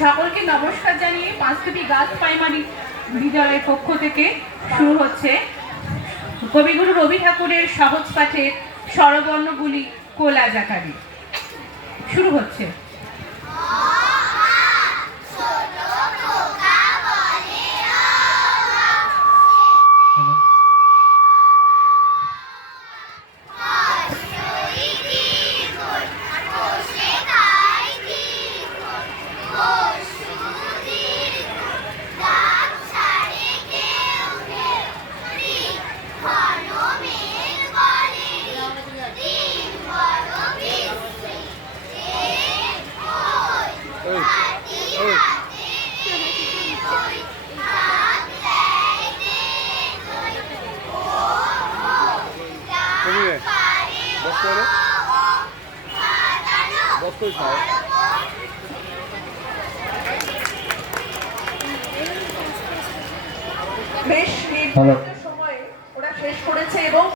সকলকে নমস্কার জানিয়ে পাঁচটি গাছ প্রাইমারি বিদ্যালয়ের পক্ষ থেকে শুরু হচ্ছে কবিগুরু রবি ঠাকুরের সহজ পাঠের স্বরবর্ণগুলি কোলাজ আকারে শুরু হচ্ছে। বেশ নির্ধারিত সময়ে ওরা শেষ করেছে এবং